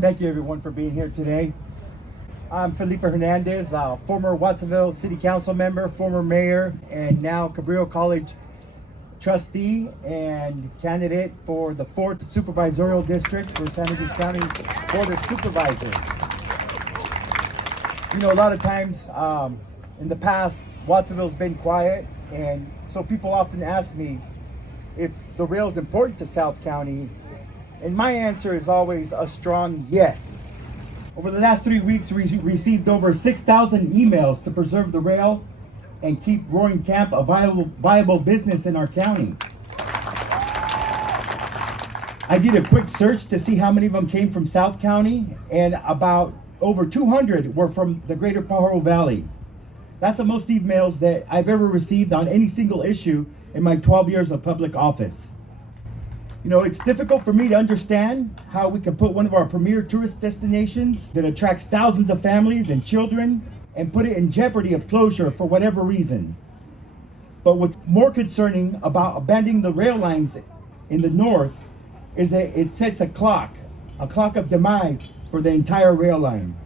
Thank you everyone for being here today. I'm Felipe Hernandez, former Watsonville City Council member, former mayor, and now Cabrillo College trustee and candidate for the 4th Supervisorial District for San Luis County Board of Supervisors. You know, a lot of times in the past, Watsonville's been quiet, and so people often ask me if the rail is important to South County, and my answer is always a strong yes. Over the last 3 weeks, we received over 6,000 emails to preserve the rail and keep Roaring Camp a viable business in our county. I did a quick search to see how many of them came from South County, and about over 200 were from the greater Pajaro Valley. That's the most emails that I've ever received on any single issue in my 12 years of public office. You know, it's difficult for me to understand how we can put one of our premier tourist destinations that attracts thousands of families and children and put it in jeopardy of closure for whatever reason. But what's more concerning about abandoning the rail lines in the north is that it sets a clock of demise for the entire rail line.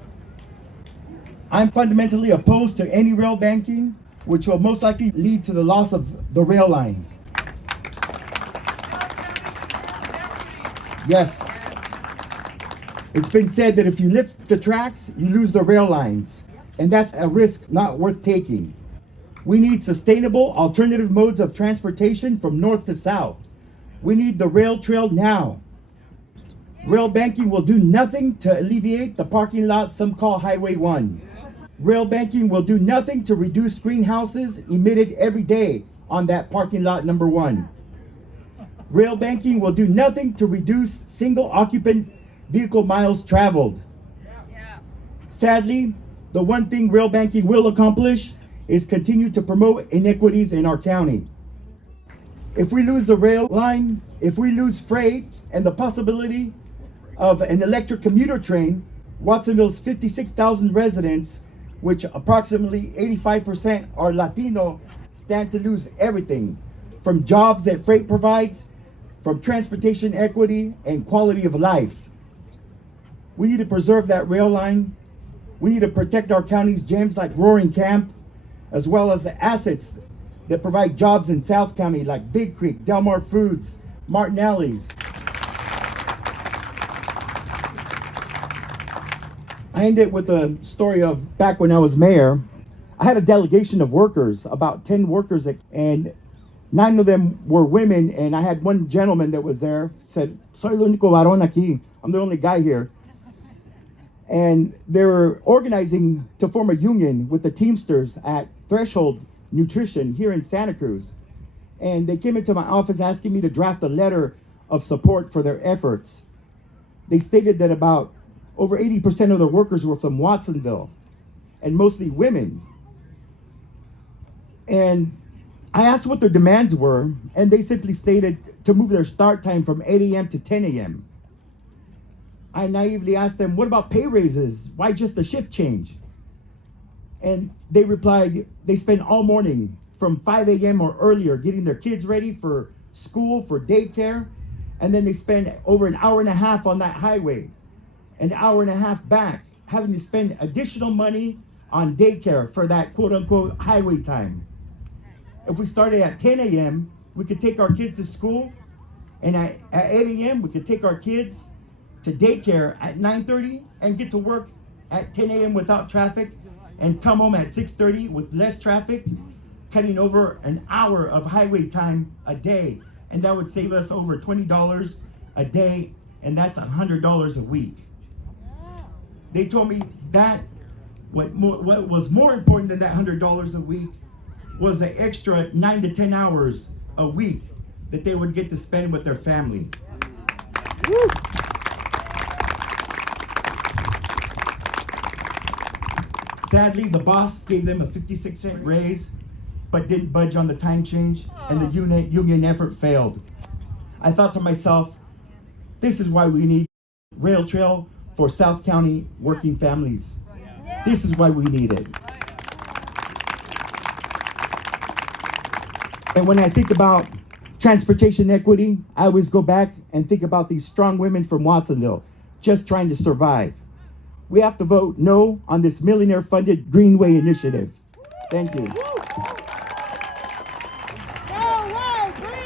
I'm fundamentally opposed to any rail banking, which will most likely lead to the loss of the rail line. Yes, it's been said that if you lift the tracks, you lose the rail lines, and that's a risk not worth taking. We need sustainable alternative modes of transportation from north to south. We need the rail trail now. Rail banking will do nothing to alleviate the parking lot some call Highway 1. Rail banking will do nothing to reduce greenhouses emitted every day on that parking lot number 1. Rail banking will do nothing to reduce single occupant vehicle miles traveled. Sadly, the one thing rail banking will accomplish is continue to promote inequities in our county. If we lose the rail line, if we lose freight and the possibility of an electric commuter train, Watsonville's 56,000 residents, which approximately 85% are Latino, stand to lose everything, from jobs that freight provides, from transportation equity and quality of life. We need to preserve that rail line. We need to protect our county's gems like Roaring Camp, as well as the assets that provide jobs in South County like Big Creek, Delmar Foods, Martinelli's. I end it with a story of back when I was mayor. I had a delegation of workers, about 10 workers, and 9 of them were women, and I had one gentleman that was there, said, "Soy el único varón aquí." I'm the only guy here. And they were organizing to form a union with the Teamsters at Threshold Nutrition here in Santa Cruz. And they came into my office asking me to draft a letter of support for their efforts. They stated that about over 80% of their workers were from Watsonville, and mostly women. And I asked what their demands were, and they simply stated to move their start time from 8 a.m. to 10 a.m. I naively asked them, what about pay raises? Why just the shift change? And they replied, they spend all morning from 5 a.m. or earlier getting their kids ready for school, for daycare, and then they spend over an hour and a half on that highway, an hour and a half back, having to spend additional money on daycare for that quote-unquote highway time. If we started at 10 a.m., we could take our kids to school, and at 8 a.m., we could take our kids to daycare at 9:30 and get to work at 10 a.m. without traffic, and come home at 6:30 with less traffic, cutting over an hour of highway time a day. And that would save us over $20 a day, and that's $100 a week. They told me that what was more important than that $100 a week was the extra 9 to 10 hours a week that they would get to spend with their family. Woo. Sadly, the boss gave them a 56-cent raise, but didn't budge on the time change, and the union effort failed. I thought to myself, this is why we need rail trail for South County working families. This is why we need it. And when I think about transportation equity, I always go back and think about these strong women from Watsonville, just trying to survive. We have to vote no on this millionaire-funded Greenway initiative. Thank you. Go away,